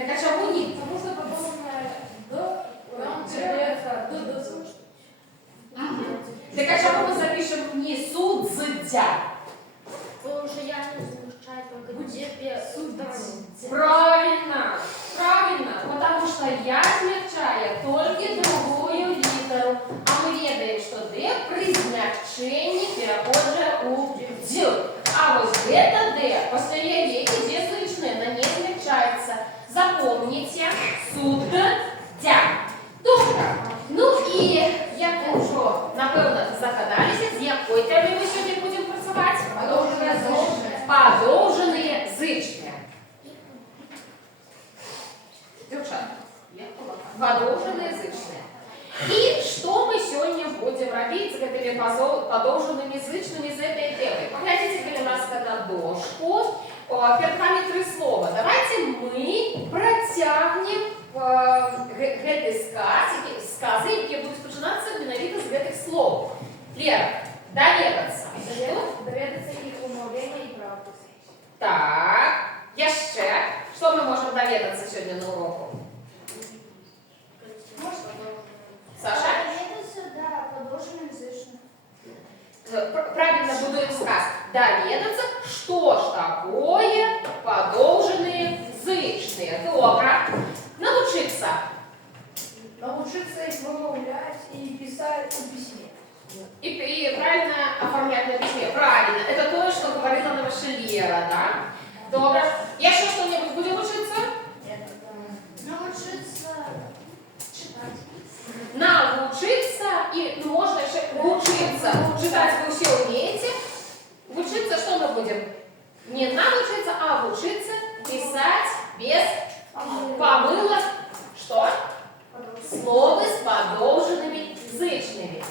Так а чому ні? Тому що подобне до суддя. Потому что я не замечаю только тебе суддя. Правильно, правильно, потому что я смягчаю только другую литеру. А мы ведаем, что Д при змягченні переходить у Д. А вот это Д после яєї десятичне, на не змягчается. Запомните, суддя. Добре. Ну і як ви вже, напевно, здогадалися, з якою темою ми сьогодні будемо працювати? Подовжене зичне. Девчата, подовжене зичне. И что мы сегодня будем робить с этими подовженными зычными з этой темой? Поглядите, будь ласка, на дошку. Перед вами 3 слова. Давайте мы протягнем гэты сказы, які будуть починатися менавіта з гэтых слов. Лера, доведаться. Доведаться их умовление и правду. Так, яшчэ. Что мы можем доведаться сегодня на уроку? Саша? Доведаться, да, подложенным зычным. Правильно будем сказ. Доведаться, что ж такое подовженные зычные. Добро. Научиться. Научиться их вымовлять и писать в письме. И правильно оформлять на письме. Правильно. Это то, что говорила наша Лера, да? Добро. Еще что-нибудь будем учиться? Нет. Научиться читать. Научиться и можно еще учиться. Читать вы все умеете. Учиться что мы будем? Не научиться, а учиться писать без помылок. Что? Слово с подовженными зычными.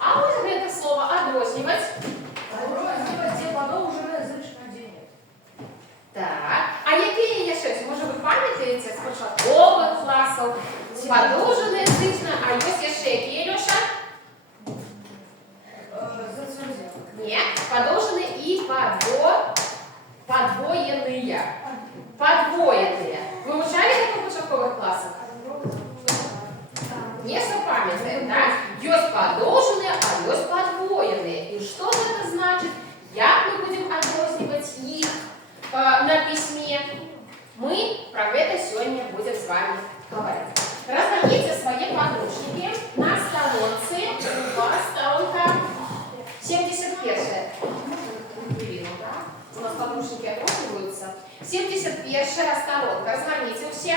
А можем это слово одрознивать? Где подолженное зычное денег. Так. А якие я щось? Може ви пам'ятаєте з початкових класів? Подовжене зычне, а ось є ще які, Льоша? Нет. Подовжене и подвоенные. Подвоенные. Вы учали это в початковых классах? Не запам'ятаємо, да? Есть подовжене, а есть подвоенные. И что это значит? Як мы будем отрознивать их на письме? Мы про это сегодня будем с вами говорить. Разверните свои подручники на сторонце. У вас сторонка 71. У нас подручники отрозниваются. 71 сторонка. Разверните все.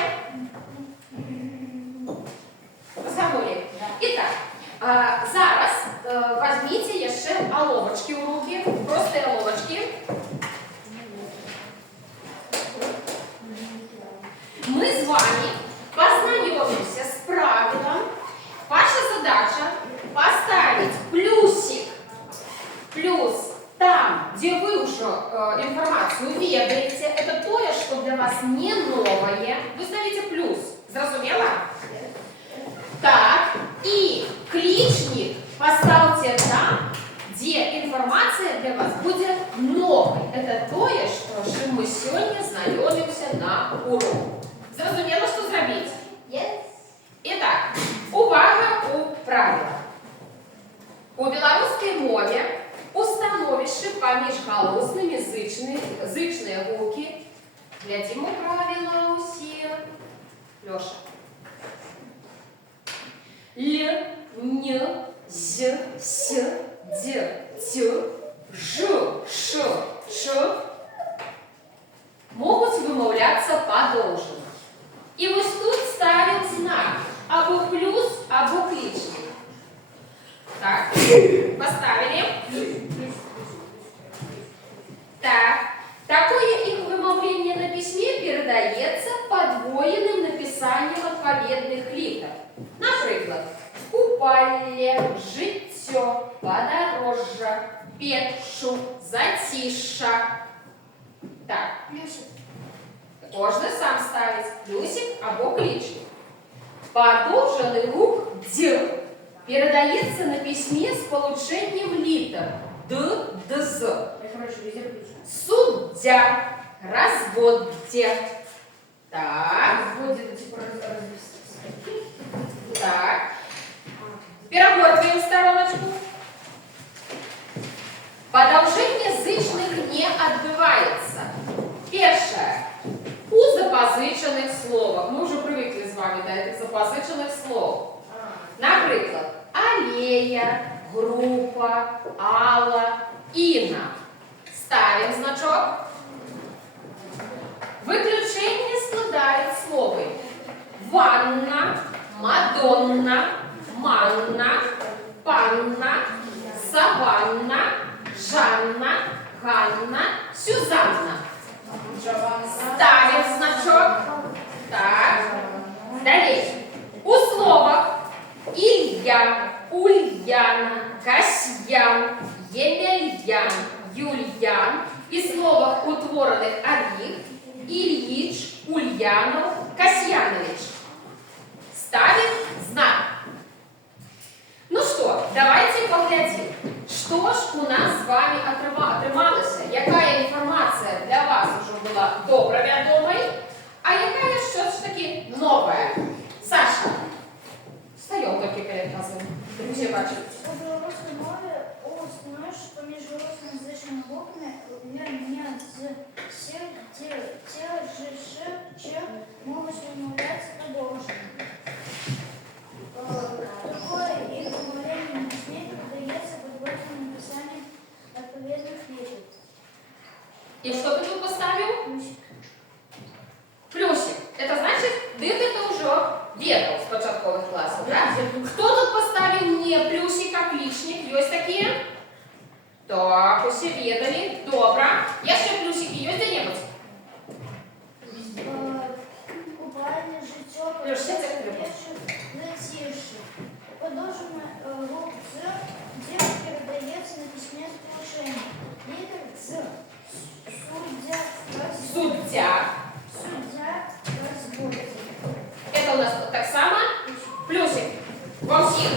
Разгорнули. Итак, зараз возьмите еще оловочки в руки. Просто оловочки. Мы с вами познакомимся с правилом. Ваша задача поставить плюсик, плюс там, где вы уже информацию ведаете. Это то, что для вас не новое. Вы ставите плюс. Зрозумела? Так, и кличник поставьте там, где информация для вас будет новой. Это то, что мы сегодня знакомимся на уроку. Зрозуміло, що зробити? Yes. Итак, увага у правила. У белорусской мове у становішчі поміж голосними зычные гуки. Глядимо правила усі. Леша. Л, н, з, с, д, т, ж, ш, ч могут вымовляться подолженно. И вот тут ставим знак або плюс, або кличник. Так, поставили. Так, такое их вымовление на письме передается подвоенным написанием отповедных литер. Например, купальня, життё, подорожжа, петшу, затиша. Так, можно сам ставить плюсик або кличник. Подовженный рух «д» передается на письме с получением литер «д», «дз». Суддя, разводьте. Так. Так. Перегортываем стороночку. Подовжение цих запозичених слов. Наприклад, алея, група, Алла, Інна. Ставимо значок. Виключення складають слови ванна, Мадонна, манна, панна, саванна, Жанна, Ганна, Сюзанна. Ставим значок. Так. Далі. У словах Илья, Ульяна, Касьян, Ємельян, Юльян і словах утворених Олег, Ильич, Ульянов, Касьянович. Ставим знак. Ну что, давайте поглядим, что ж у нас с вами отрималося, яка інформація для вас уже була добре відомою, а яка що ж таки нова. Саша, встаємо тільки перед разом. Друзі, бачите. У білоруській мові знаєш, поміж голосно-язичними буквами ня, з, сі, ті, ж, ш, ч можуть вимовлятися подовжені. Такое их вымовление на письме передается подробным написанием отповедных летов. И что ты тут поставил? Плюсик. Это значит, ты это уже ведал с початковых классов, да? Кто тут поставил мне плюсик как лишник? Есть такие? Так, усе ведали. Добро. Я ще плюсики есть где-нибудь? Купальне життя, Леш, сядь, летіші. Подовжене рук з, де передається на письме сполучення. Літер з, суддя, разборки. Это у нас так само. Плюсик. Во всех.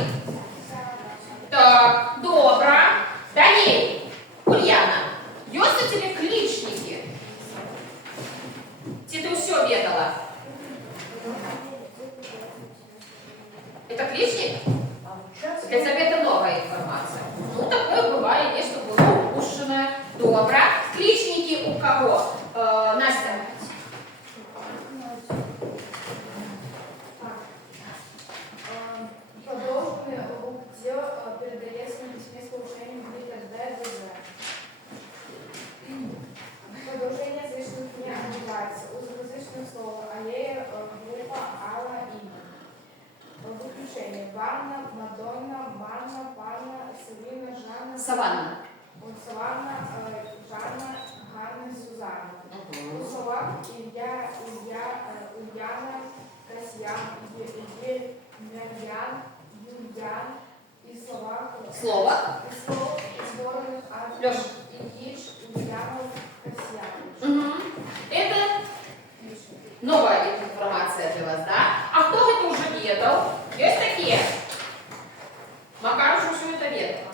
Так, добро. Далее. Ульяна, есть у тебя кличники? Ты все ведала. Это кличник? Для тебя это новая информация. Ну, такое бывает, есть, что было упущено. Добро. Кличники у кого? Настя. Продолженный рук дел передается на письме с повышением литер Д, ДЗ. Продолжение зычных не отбывается. У зычных слов аллея, группа, Алла, Инна. Выключение. Ванна, Мадонна, Манна, Панна, Савина, Жанна. Саванна. Саванна, Жанна, Ганна, Сюзанна. У словах Илья, Ульяна, Касьян, Емельян, Юльян и словах Слово. слов сборных от Лёш. Ильич, Ульянов, Касьянович. Угу. Это новая информация для вас, да? А кто это уже ведал? Есть такие? Макар уже все это ведал.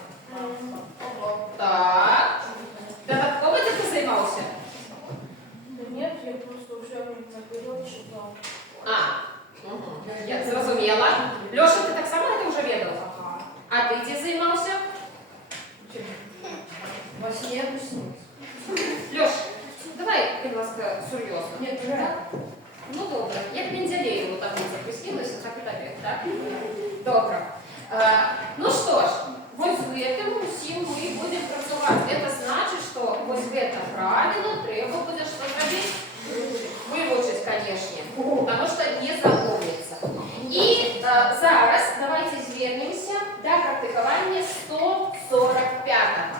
Так. Додатково ты займался? Да нет, я просто уже наперед читал. Угу. Я зрозумела. Леша, ты так само это уже ведал? Ага. А ты где займался? Во сне объяснить. Леш, давай, будь ласка, серйозно. Нет, уже. Ну, добре. Як Менделєєву таблиця присілася, так і так, так? Добре. Ну що ж, ось з этим усім ми будемо працювати. Це значить, що ось це правило треба буде що зробити? Вивчити, конечно, потому что не запомнится. И зараз давайте звернемся до практикування 145-го.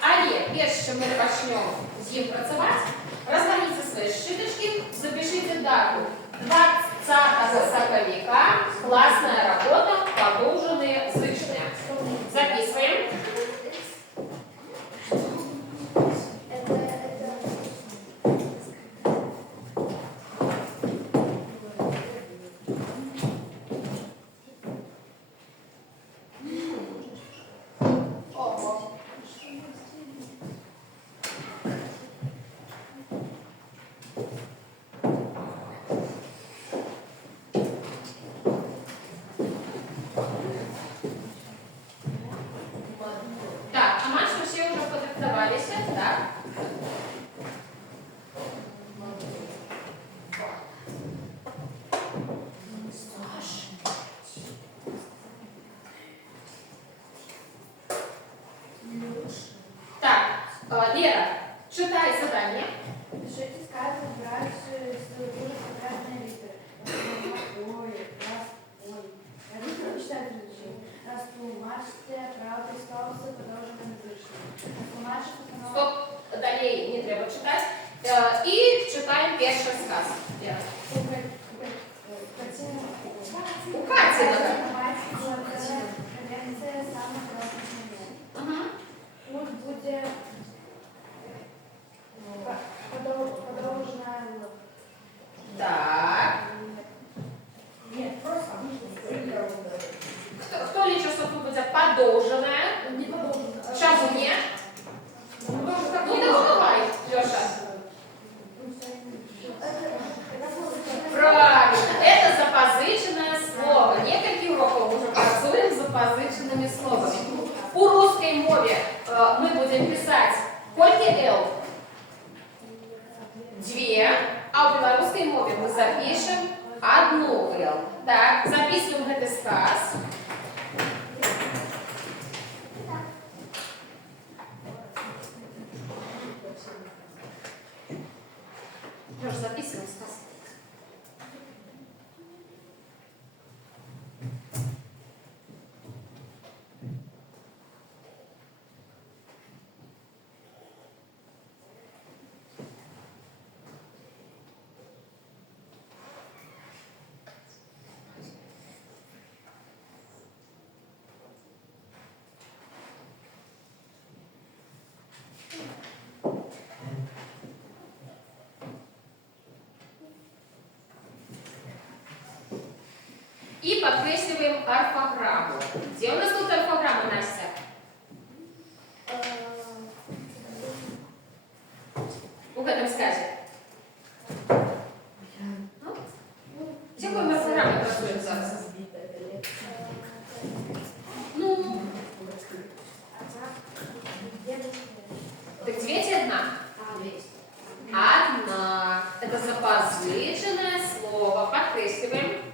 Але перш чим ми почнемо з ним працювати, розгорніться свої шиточки, запишите дату 20 соковика, классная работа, подолженные зычные. Записываем. Лера, читай задание. Пишите сказку брать с дуже квадратной литеры. Читайте речение. Растлумачте правду сталося продовженим зручним. Растлумачте Стоп, далее не треба читать. И читаем первый сказ. Лера. У Кати надо. Це саме класний момент. Ага. Пусть буде продовжена. Так. Нет, просто Кто лечит, что тут будет подолженное? не продовжена. Сейчас мне. Ну давай, Леша. Правильно. Это запозыченное слово. Несколько уроков мы уже працуем с запозыченными словами. У русской мове мы будем писать сколько «л»? 2. А у белорусской мове мы запишем 1 «л». Так, записываем этот сказ. Лёш, записываем сказ. И подкресливаем орфограмму. Где у нас тут орфограмма, Настя? В этом сказе. Где мы орфограммой працуем зараз? Ну, так две или одна? Одна. Это запозыченное слово. Подкресливаем.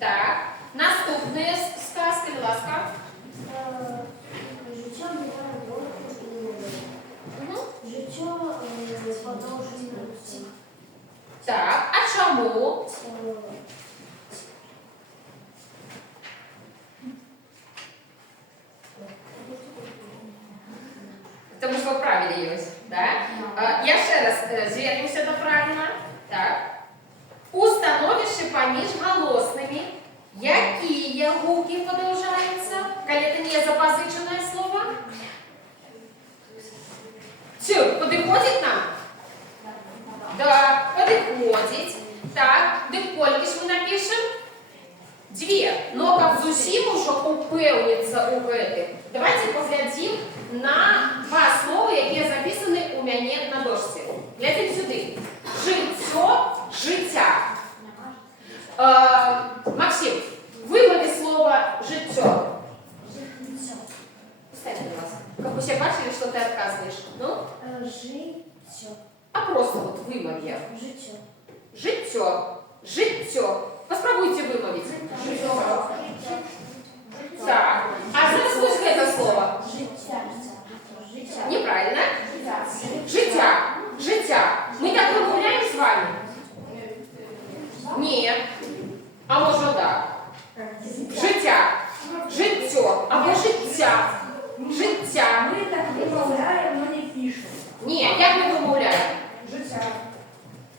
Так, наступная сказка, ласка. Життя буває довгим і невеликим. Життя продовження. Так, а чому? Потому что вы правильно ее, да? Я ще раз звернемся это правильно. Так. У становіші поміж голосними, які гуки продовжаються, коли це не запозичене слово? Все, подходит нам? Да, подходит. Так, де кольки ж ми напишемо? 2. Но как зусім уже упевниться у гэтых. Давайте поглядим на 2 слова, які записані у мене на дошці. Глядим сюди. Життя, життя. Максим, вимови слово життя. Поставь, пожалуйста. Как вы все бачили, что ты отказываешь? Ну? Життя. А просто вот вымовье. Життя. Життя. Життя. Попробуйте вымовить. Так. А зараз пусть это слово. Життя. Неправильно. Життя. Життя. Мы так вымовляем с вами? Нет. А можно так. Життя. Життя. Або життя. Життя. Ми так вимовляємо, але не пишемо. Ні, як ми вимовляємо? Життя.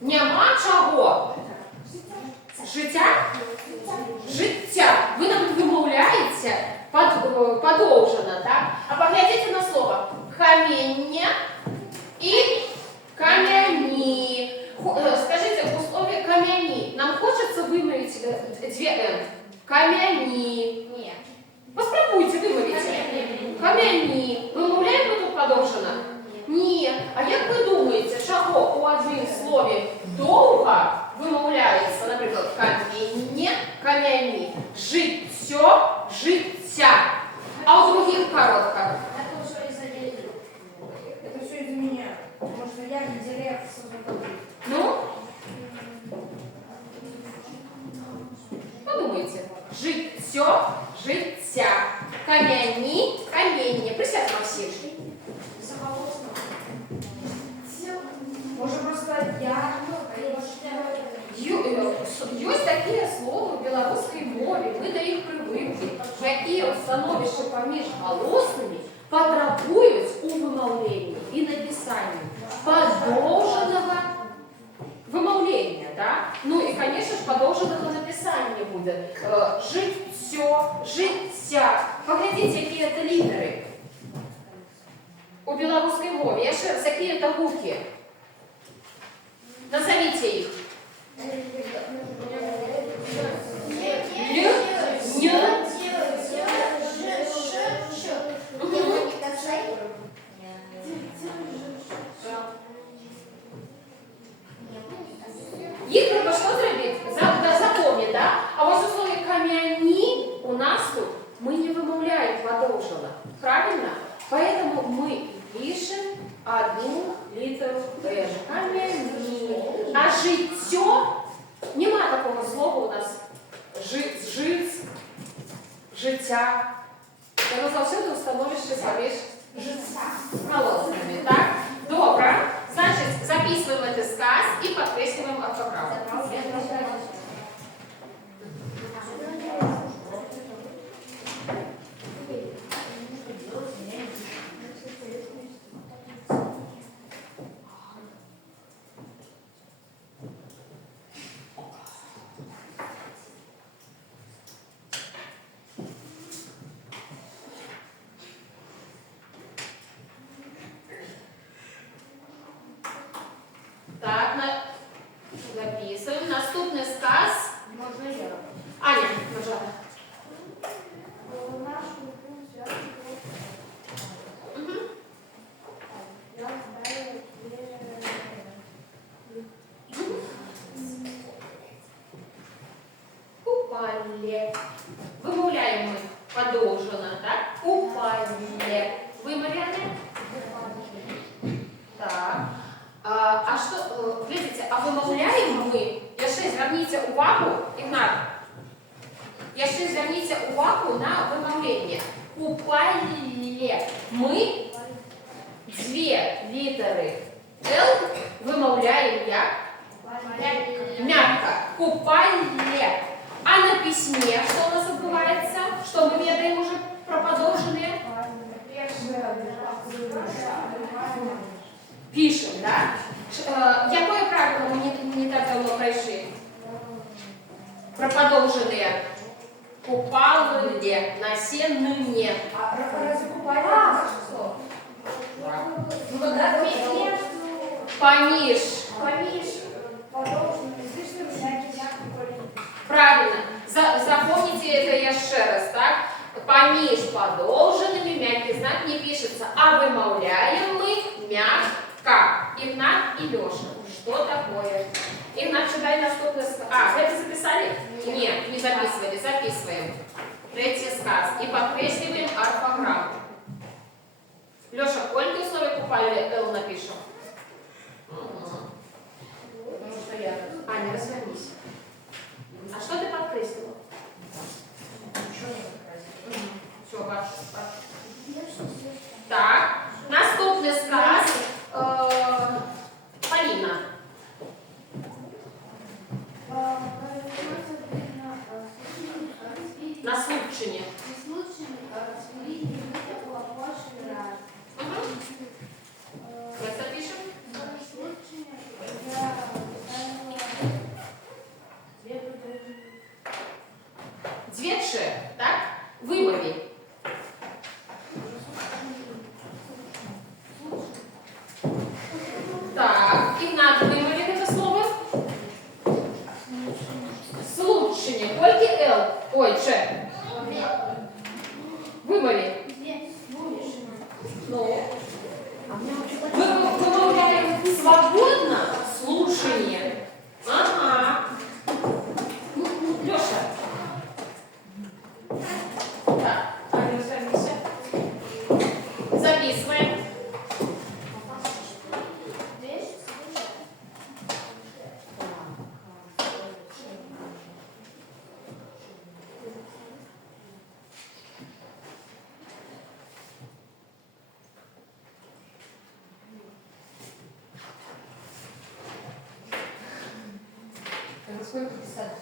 Нема чого. Життя? Життя. Ви нам вимовляєте подовжено, так? А поглядите на слово каміння і кам'яні. Скажите, в условии кам'яні нам хочется вымовить 2 «н». Кам'яні. Ні. Попробуйте вимовити. Кам'яні. Вимовляємо ми тут подовжено? Ні. А як ви думаєте, чого у одному слові довго вимовляється, наприклад, каміння, кам'яні, життя, життя, а у других коротко? Это все из-за деревьев. Это все из-за меня. Потому что я не дерев создаю. Ну? Подумайте. Життя, життя. Камяни, каменье. Присядь, Максим. Може просто я. Есть такие слова в белорусской мове, мы до их привыкли, какие становішся поміж голосными потребуют у вымовления и написания подолженного вымовления, да? Ну и, конечно же, подолженного написания будет. Життя, життя. Поглядите, какие это литеры у белорусской мове. Я ще раз, какие это гуки? Назовите их. Их треба что зробити? Запомнить, да? А вот в слове камяни у нас тут мы не вымовляем подолженно. Правильно? Поэтому мы пишем одну литеру «Р». Камяни. А життя, нема такого слова у нас жить, життя. Воно завжди установишся поміж голосными, так? Добре. Значит, записываем этот сказ и подкресливаем орфограмму. Так, записываем. Наступный сказ. Можна я? Аня, нажала. Наш культур святий. Угу. Я знаю, Купалье. Вымовляем мы подолженно, так? Купалье. Вымовляли? Так. А что, глядите, а вымовляем мы, якщо зверніться увагу, Ігнат, якщо зверніться увагу на вимовлення. Купалье. Мы две литеры Л вымовляем як? Мягко. Купалье. А на письме что у нас отбывается? Что мы ведаем уже про подолженные? Пишем, да? Якое правило мы не так давно пройшли? Про подолженные. Купале, насенные. Разве купальня наше слово? Поміж. Поміж подовженим фізичним всяким політиком. Правильно. Запомните это еще раз, так? Поміж подолженными мягкий знак не пишется, а вымовляем мы мягко. Игнат и Леша. Что такое? Игнат, читай наступный сказ. А, вы это записали? Нет, не записывали. Записываем. Третий сказ. И подкресливаем орфограмму. Леша, сколько условий купали Л напишем? Потому что я... Аня, развернись. А что ты подкреслила? Ничего не подкреслила. Все, ваш. Так, наступный сказ. Полина. На случайне. Как запишем? Двече, так? Вымови. Так, Игнат, вымови это слово. Случайне. Кольки Л? Ой, Ч. Вымови. Ну. Вымовляем свободно слушание. Ага. Леша. Так, Аня, развернись. Записываем. Сколько писать?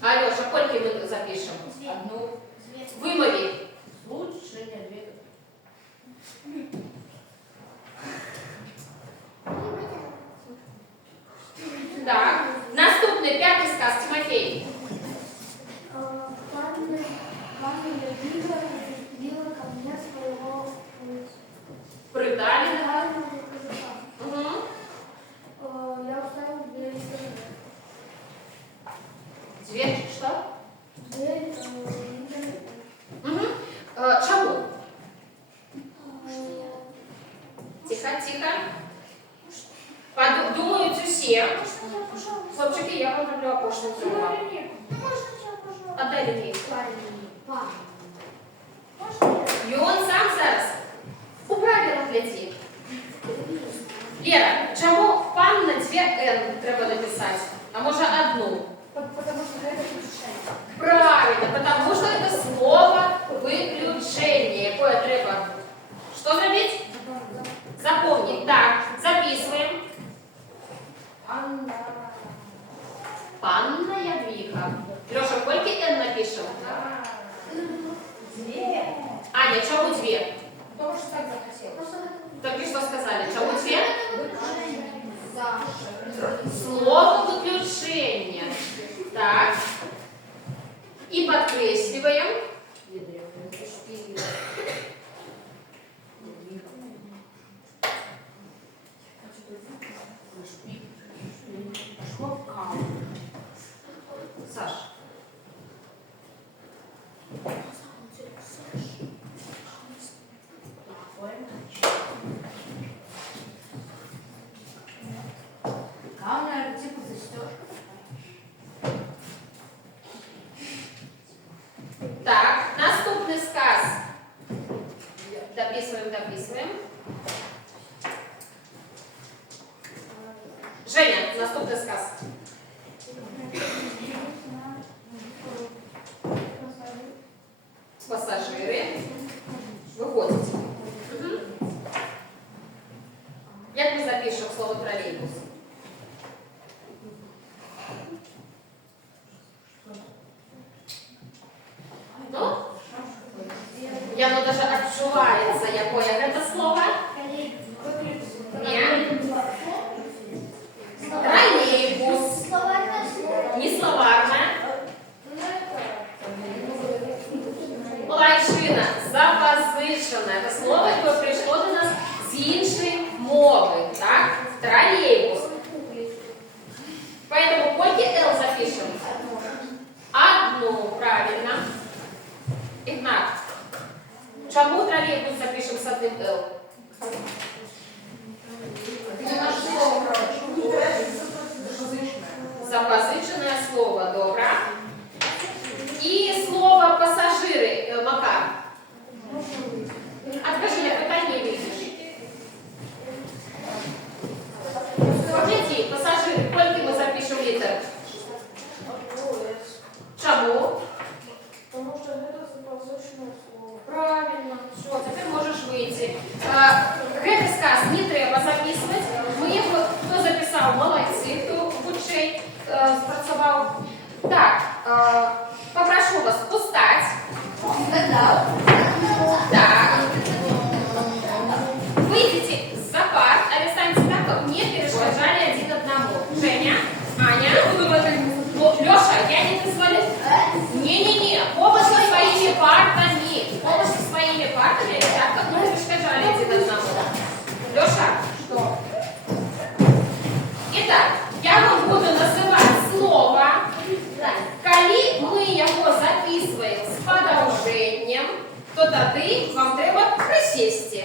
2 Алёша, сколько мы запишем? 2. Одну. Вымови. Лучше не 2. Так. Наступний, 5-й сказ, Тимофей. Панна Вила ко мне своего Придали. кожуха. Угу. Я уставил дверь. Дверь, что? Дверь. Угу. Чему? Тихо, тихо. Думают все. Хлопчики, я вам роблю опошний зуба. Отдай линейку. І он сам зараз у правилах гляді. Лера, чому пан на 2 Н треба написати? А може одну? Потому что это решение. Правильно, потому что это слово выключение. Какое треба? Что зробить? Запомнить. Так, записываем. Панна Ядвига. Леша, сколько Н напишем? 2. Аня, чему 2? Потому что так захотел. Так и что сказали? Чему 2? Саша. Слово выключение. Так. И подкресливаем. Саш. Главное, типа зачтешь. Так, наступный сказ. Дописываем, дописываем. Женя, наступный сказ. Пассажиры. Выходите. Угу. Як ми запишемо слово тролейбус? Ну? І воно даже відчувається, яке це слово. Ні? Тролейбус. Не словарне. Лайшина, запозичена. Це слово, яке прийшло до нас з іншої мови. Так? Тролейбус. Поэтому сколько L запишем? Одну, правильно. Игнат, чему троллейбус запишем с одним L? Запозиченное слово, добре. И слово пассажиры, Макар. Откажи, я питание видишь. Смотрите, пассажиры, сколько мы запишем литр? Чему? Потому что это заполученное слово. Правильно. Все, теперь можешь выйти. Гэты сказ не треба записывать. Мы его, кто записал, молодцы, кто худший спрацовал. Так, попрошу вас устать. Так. Выйдите за пар, а станьте так, как не перешкоджали один одному. Женя, Аня, Леша, я не позволю. Не-не-не, оба со своими партами. Оба со своими партами, так как мы перешкоджали один одному. Леша, что? Итак, я вам буду называть слово. Коли мы его записываем с продолжением, то тады вам треба присесть.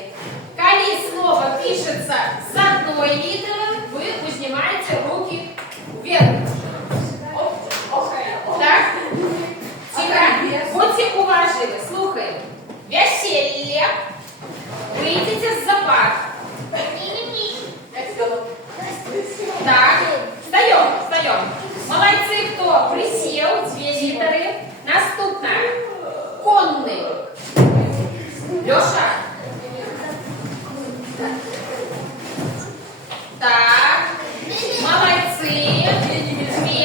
Коли слово пишется с одной литерой, вы поднимаете руки вверх. Так? Тихо. Будьте уважливы. Слухаем. Веселье. Выйдите за пар. Так. Встаем. Молодцы, кто присел. 2 литеры. Наступное. Конный. Леша. Так. Молодцы. 2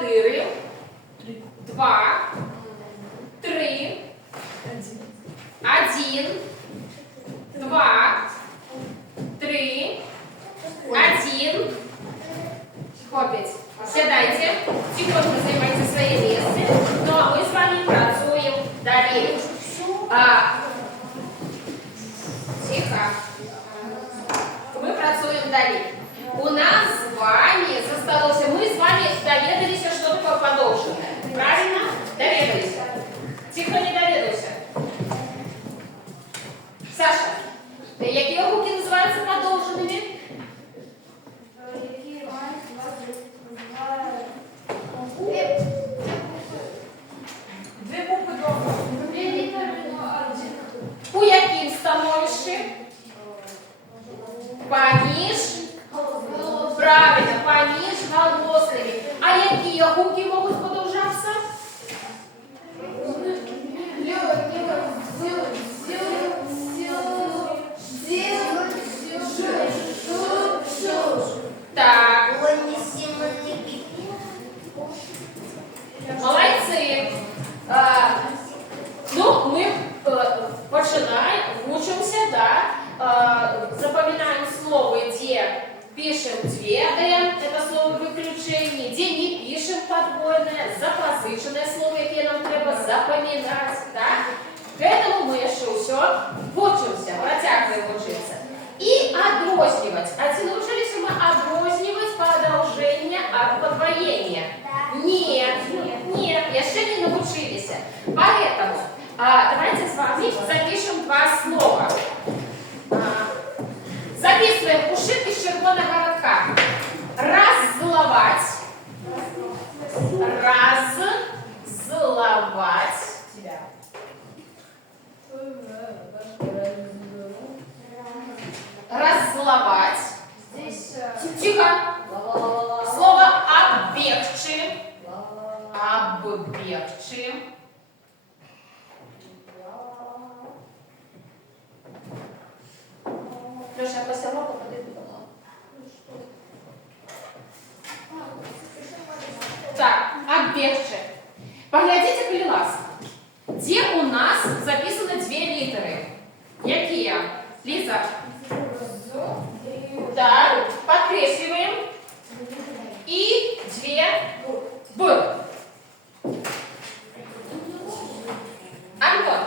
4, 2, 3, 1, 2, 3, 1. Хлопець, сідайте, тихонько займайте своє місце. Ну, а ми з вами працюємо далі. Тихо. Мы працуем далі. У нас с вами засталося, мы с вами доведалися, что такое подовжене. Правильно? Доведалися. Тихо, не доведався. Саша, які руки називаються подовженими? Які мають Дві букви довго. У яким становищі? Поміж? Правильно, поміж голосними. А які гуки можуть подовжатися? Так. Молодці. Ну, ми починаємо, учимося, да? Запоминаем слово, где пишем твердое, это слово выключение, где не пишем подвойное, запозиченное слово, яке нам треба запоминать, да? К этому мы еще все учимся, протягиваем учиться. И отрознивать. А ці научились мы отрознивать продолжение от подвоения? Нет, еще не научились. Поэтому давайте с вами запишем два слова. Записываем ушиб из червоного городка. Раззловать. Раззловать. Тебя. Раззловать. Здесь Тихо. Слово оббегчи. Оббегчи. Леша, я после урока подойду домой. Так, оббегчи. Поглядите, коли ласка. Где у нас записаны две литеры? Какие? Лиза? Так, подкрещиваем. И две Б. Антон,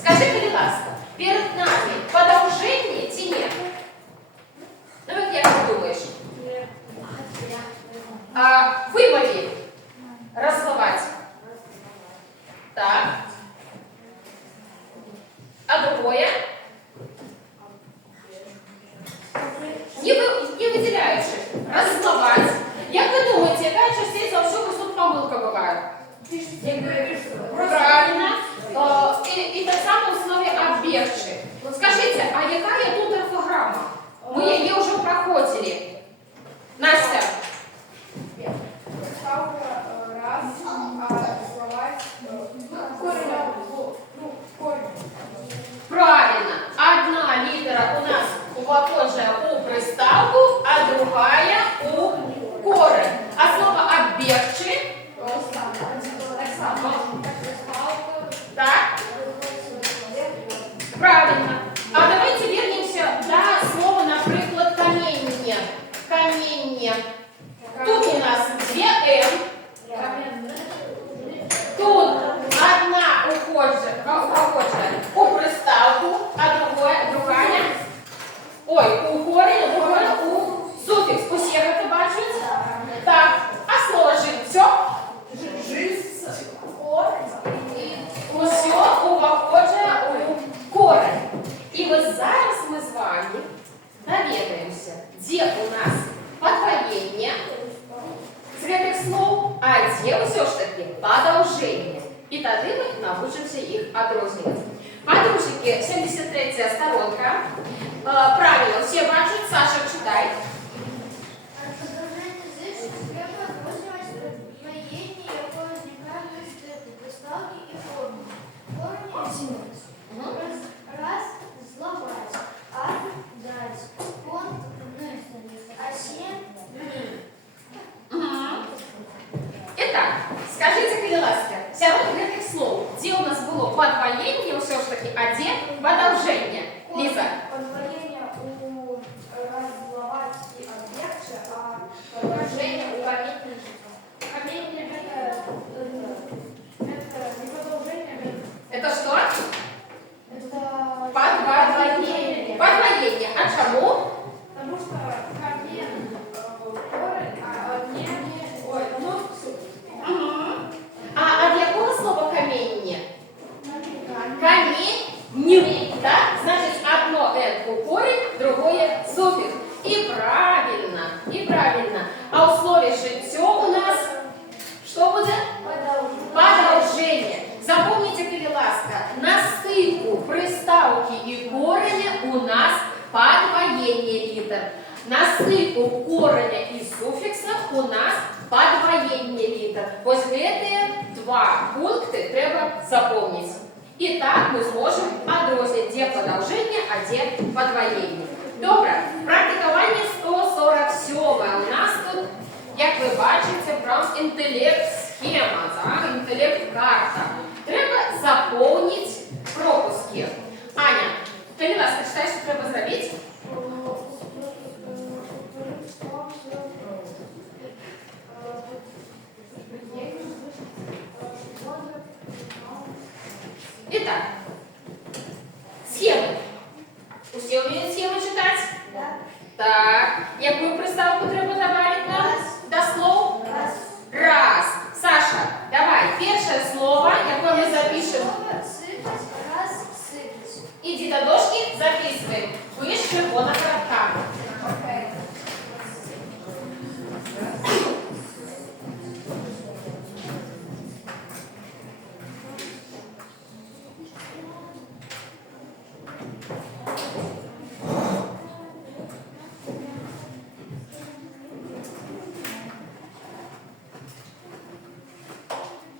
скажи, коли ласка, перед нами подовжение чи нет? Ну вот як ты думаешь? Вымови. Разловать. Так. А другое? Не выделяешь. Разловать. Як ви думаєте, яка частей за всю тут помилка буває? Правильно. І так само в слові оббегши. Скажите, а яка тут орфограма? Мы ее уже проходили. Настя. ставка раз, а словать корень. Правильно. Одна литера у нас похожая у приставку, а другая у корень. А слово оббегши? Так? Правильно. А давайте вернемся до слова, наприклад, каменье. Каменье. Тут у нас две «м». Тут одна похожая у приставку, а другая. Ой, у корень, а другая у суффикс. Усіх это бачить? Так. А слово «жильцо»? Усьо похоже у корень. І ось зараз ми з вами доведаємося, де у нас подвоєння з цих слов, а де все ж таки подовження. І тоді ми навчимося їх відрізнювати. Подружки, 73 сторонка. Правильно, всі бачать, Саша, читай. Подовження зичних треба розрізнювати подвоєння, яке виникає з приставки і форми. Корні раз зловать, а дать, кон а сім ні. подвоєння все ж таки, а де подовження? Ліза. Подвоение у разловать и объекте, а подвожение у кометника. Кометник это не продолжение, Это что? это Подвоєння. Подвоєння. А чому? потому что камень корень, а не ой, ну А от якого слова каміння? Камень. Так? Значит, одно это корень, другое суффикс. И правильно, и правильно. А у слове життя у нас что будет? Подовжение. Запомните, переласка, на стыку приставки и кореня у нас подвоение литер. На стыку кореня и суффиксов у нас подвоение литер. Ось эти два пункти треба запомнить. І так ми зможемо відрізнити, де подовження, а де подвоєння. Добре, практикування 147. У нас тут, як ви бачите, прям інтелект-схема, так? Інтелект-карта. Треба заповнити пропуски. Аня, ти, будь ласка, читай, що треба зробити? Итак, схемы. Усі умеют схемы читать? Да. Так. Яку приставку треба добавить нам? До слов? Раз. Саша, давай, перше слово, яке ми запишемо. Сыпать, раз, сыпать. Иди до дошки, записывай. Выше вон окропка.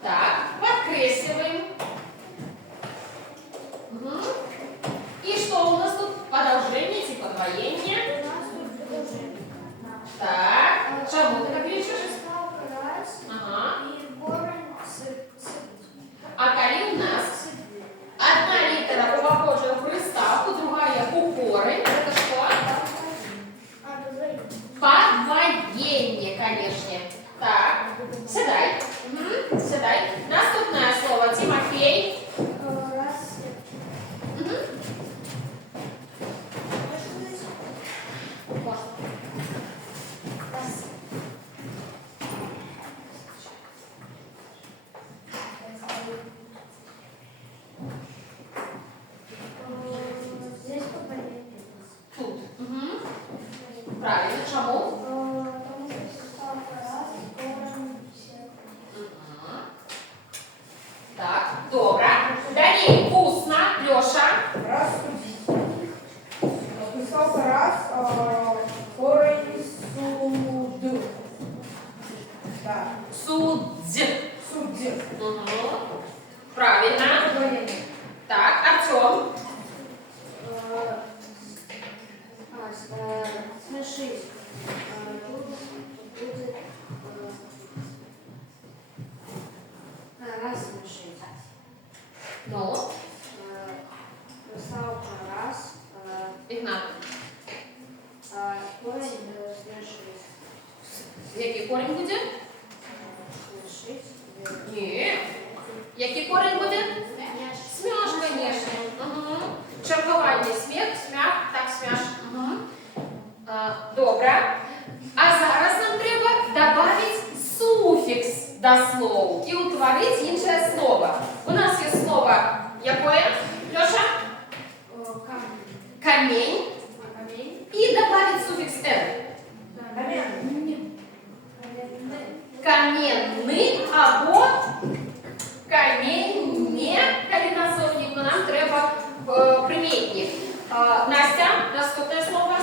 Так, подкресливаем. Угу. И что у нас тут? Подовжение, типа подвоение. У нас тут продолжение. Так, чему ты так пишешь? Раз, Ага. и корень сыпать. А коли у нас одна литера похожа в приставку, другая у корень, это что? Подвоение, конечно. Так, сідай. Угу. Сідай. Наступне слово Тимофей. Раз, Угу. раз. Здесь подвоение. Тут. Угу. Правильно. Чому? Потому что приставка раз, корень все. Угу. Так, добре. Далі вкусно. Льоша. раз приставка раз, корень суд. Да. Суддь. Судья. Угу. Правильно. Подвоение. Так, Артем. Смешить. Будет раз смешить. Ну, Приставка раз. Ігнат. Корень смешить. Який корінь буде? Смешить. Ні. Який корінь буде? Смяш, конечно. Угу. Чергування сміх, смях, так смяш. Угу. Добре. А зараз нам треба додати суфікс до слов і утворити інше слово. У нас є слово яке, Льоша? Камінь. І додати суфікс «н». Кам'яний або каміння, коли назовник, але нам треба примітник. Настя, наступне слово.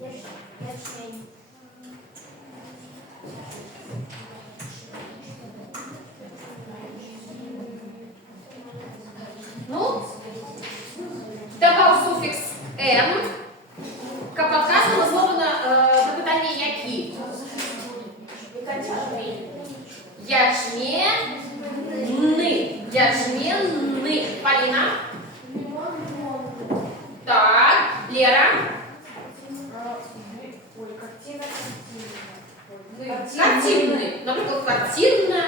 Ячмень. Ну, добав суфікс «н». Показано слово на запитання «які». Ячмень, Картинний. Наприклад, картинна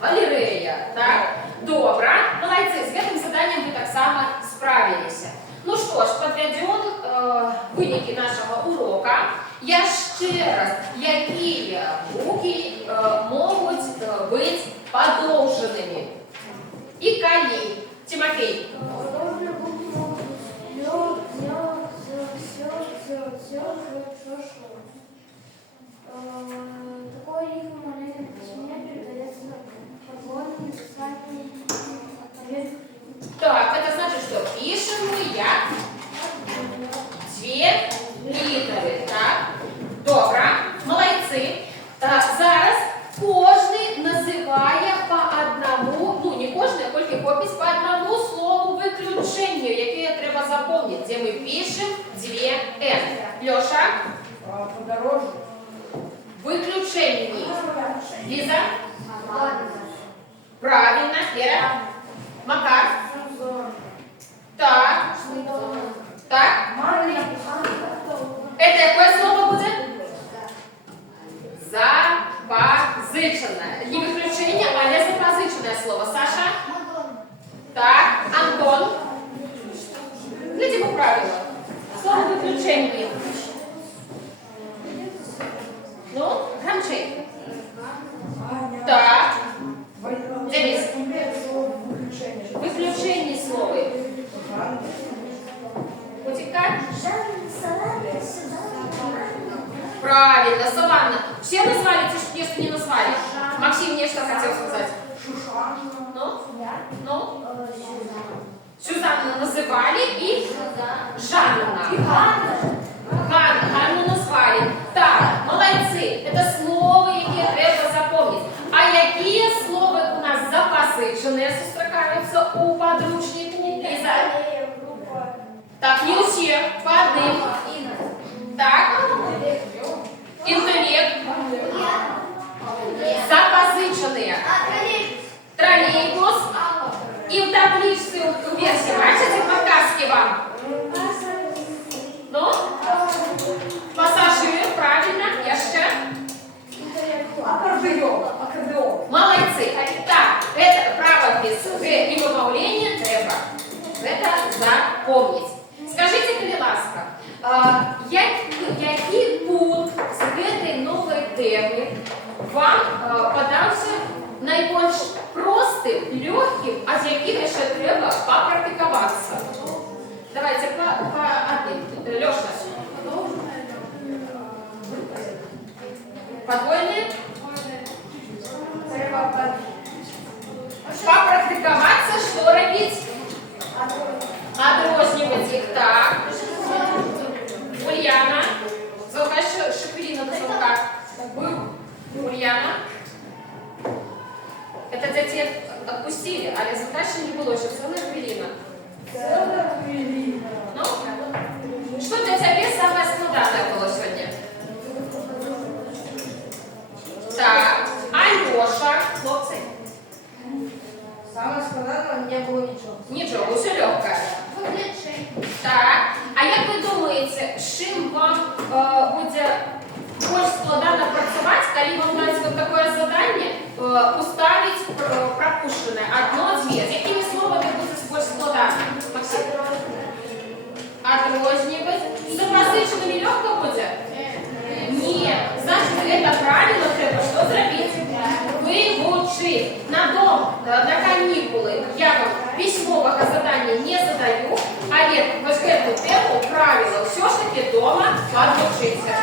галерея. Так? Добре. Молодці, з цим заданням ви так само справилися. Ну що ж, підведемо виніки нашого урока. Я ще раз, які звуки можуть бути подовженими? І коли? Тимофей. Подобные буквы могут ё, такое рифм в маленьком письме передается формой, ответом. Так, это значит, что пишем мы як две літери. Так? Добре, молодці. Зараз кожний називає по одному, ну не кожний, а тільки копість, по одному слову виключенню, яке треба запомнити, де ми пишемо дві «н». Льоша? Подорожник. Виключенні. Ліза? Правильно. Вера? Макар? Так. Так. Это какое слово будет? Запозиченное. Не выключение, а не запозиченное слово. Саша? Так. Антон? Глядите по правилу. Слово выключение. Ну, громче. Так. Денис. Выключение слова. Утекать? Правильно, Саванна. Все назвали, те, что не назвали? Максим мне что хотел сказать? Ну? Ну? Сюзанну называли и Жанна. Ганну назвали. Так, молодцы. Это слово, які треба запомнить. А які слова у нас запозичені зустрічаються у подручнику? Ліза? Так, не усі. По одним. Так. Інтелект. Запозичені. Троллейбус. І в табличці у версії, бачите, подсказки вам? Ну? Пассажир, правильно. Я ще? Аккордеон. Молодцы. Так, это правопис и вымовление треба. Это запомнить. Скажите, будь ласка, який пункт з цієї нової теми вам подався найбільш простим, легким, а з яким ще треба попрактикуватися? Давайте по одним. Леша. Подвойные? Попрактиковаться, что робить? Отрознивать их. Так. Ульяна. Звука Шепелина до звука. Ульяна. Это дети отпустили, а звука еще не было, еще целая хвилина. Ну? Что для тебя самое складное было сегодня? Так, Альоша, хлопцы. Самое складное не было ничего. Нічого, усе легке. Так, а як ви думаєте, з чим вам буде більш складно працювати, коли вам дать вот такое задание уставить пропущенное одно-две? З якими словами буде більш складно? Максим? Отрознивать. С запозиченными легко буде? Нет. Значит, это правило треба что зробити? Выучить. На дом, на каникулы я вам письмового задания не задаю, а вот эту тему правила все-таки дома подучиться.